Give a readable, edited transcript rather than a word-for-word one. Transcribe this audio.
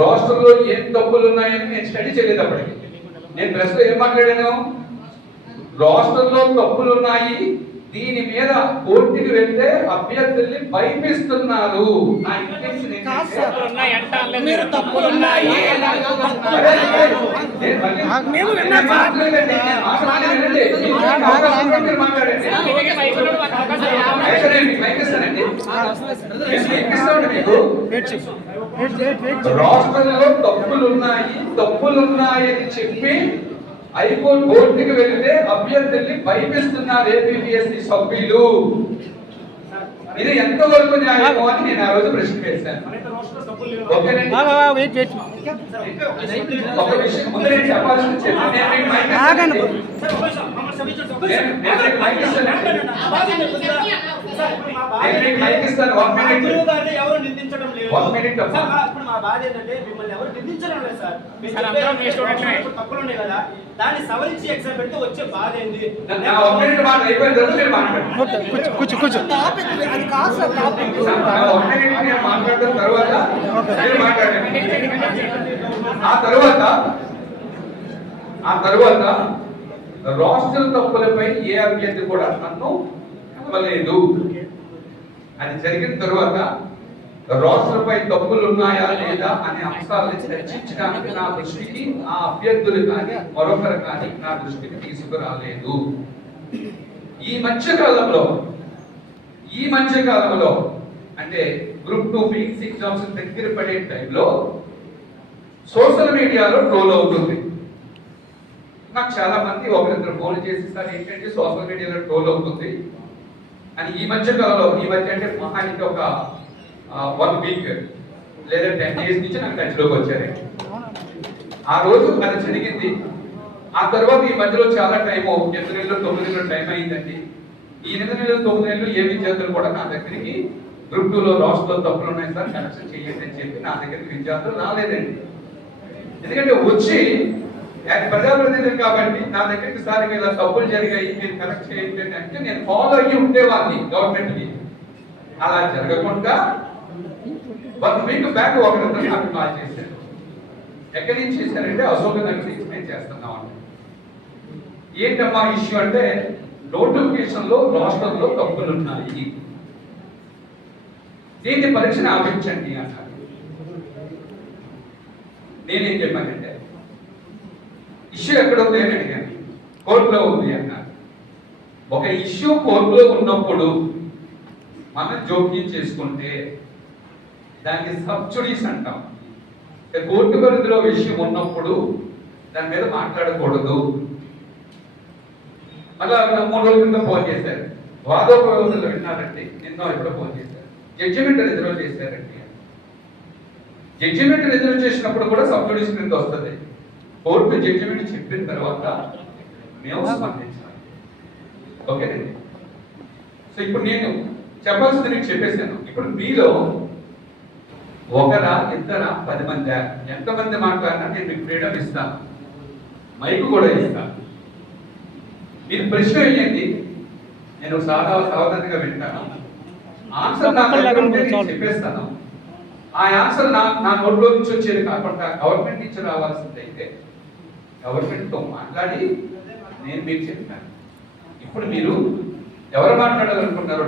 రాష్ట్రంలో ఏం తప్పులు ఉన్నాయని నేను స్టడీ చేయలేదు అప్పటికి. నేను ప్రెస్ లో ఏం మాట్లాడాను, రాష్ట్రంలో తప్పులు ఉన్నాయి, దీని మీద కోర్టుకి వెళ్తే అభ్యర్థుల్ని భయపిస్తున్నారు. రాష్ట్రంలో తప్పులున్నాయని చెప్పి హైకోర్టు కోర్టుకి వెళ్తే అభ్యర్థుల్ని భయపిస్తున్నారు ఏపీపీఎస్సీ సభ్యులు. ఇది ఎంతవరకు న్యాయమో అని నేను ఆ రోజు ప్రశ్న వేశాను. ఒక విషయం ముందు నేను చెప్పాల్సింది దాన్ని సవరించి ఎగ్జామ్ పెడితే వచ్చే బాధ ఏంది? ఆ తర్వాత రాష్ట్ర తప్పులపై ఏ అభ్యర్థి కూడా నన్ను కలవలేదు. అది జరిగిన తర్వాత రాష్ట్రపై తప్పులు ఉన్నాయా లేదా అనే అంశాలను చర్చించడానికి నా దృష్టికి ఆ అభ్యర్థులు కానీ మరొకరు కానీ నా దృష్టికి తీసుకురాలేదు. ఈ మధ్య కాలంలో అంటే గ్రూప్ 2 మెయిన్స్ ఎగ్జామ్స్ దగ్గర పడే టైంలో సోషల్ మీడియాలో ట్రోల్ అవుతుంది. నాకు చాలా మంది ఒకరిద్దరు ఫోన్ చేసి సార్ ఏంటంటే సోషల్ మీడియాలో ట్రోల్ అవుతుంది అని. ఈ మధ్య అంటే మహా అంటే ఒక 1 వీక్ లేదా 10 days నుంచి నాకు టచ్లోకి వచ్చారు. ఆ రోజు అది జరిగింది. ఆ తర్వాత ఈ మధ్యలో చాలా టైం 8 నెలలు 9 నెలలు టైం అయిందండి. ఈ 8 నెలలు 9 నెలలు ఏ విద్యార్థులు కూడా నా దగ్గరికి గ్రూప్ 2లో రాష్ట్రంలో తప్పులు ఉన్నాయి సార్ కరెక్షన్ చేయండి అని చెప్పి నా దగ్గరికి విద్యార్థులు రాలేదండి. ఎందుకంటే వచ్చి ప్రజాప్రతినిధులు కాబట్టి నా దగ్గరికి సార్ ఇలా తప్పులు జరిగాయి మీరు కరెక్ట్ చేయండి అంటే నేను ఫాలో అయ్యి ఉండేవాడిని గవర్నమెంట్కి. అలా జరగకుండా 1 వీక్ బ్యాక్ ఒకరితో నాకు కాల్ చేశారు. ఎక్కడి నుంచి చేశారంటే అశోక్ నగర్ నుంచి నేను చేస్తున్నాం అంటే. ఏంటమ్మా ఇష్యూ అంటే నోటిఫికేషన్ లో రాష్ట్రంలో తప్పులు ఉన్నాయి, దీన్ని పరీక్షను ఆపించండి అన్నారు. నేనేం చెప్పానంటే ఇష్యూ ఎక్కడ ఉంది అని అడిగాను. కోర్టులో ఉంది అన్నారు. ఒక ఇష్యూ కోర్టులో ఉన్నప్పుడు మనం జోక్యం చేసుకుంటే దాన్ని సబ్జుడీస్ అంటాం. కోర్టు పరిధిలో విషయం ఉన్నప్పుడు దాని మీద మాట్లాడకూడదు. మళ్ళీ 3 రోజుల కింద ఫోన్ చేశారు, వాదోపవాదాలు విన్నారండి, నిన్న ఎప్పుడో ఫోన్ చేశారు, జడ్జిమెంట్ రిజర్వ్ చేశారండి. జడ్జిమెంట్ రిజర్వ్ చేసినప్పుడు కూడా సబ్జుడీస్ కింద వస్తుంది. కోర్టు జడ్జిమెంట్ చెప్పిన తర్వాత మేము స్పందించాలి. ఓకేనండి. సో ఇప్పుడు నేను చెప్పాల్సింది నేను చెప్పేశాను. ఇప్పుడు మీలో ఒకరా ఇద్దరా 10 మంది ఎంతమంది మాట్లాడినా నేను మీకు ఫ్రీడమ్ ఇస్తాను, మైకు కూడా ఇస్తాను. మీరు ప్రశ్న వేయండి, నేను సావధానంగా వింటాను. ఆన్సర్ నా చెప్పేస్తాను. ఆ ఆన్సర్ నా నోట్లో నుంచి వచ్చేది కాకుండా గవర్నమెంట్ నుంచి రావాల్సిందైతే గవర్నమెంట్తో మాట్లాడి నేను మీకు చెప్తాను. ఇప్పుడు మీరు ఎవరు మాట్లాడాలనుకుంటున్నారో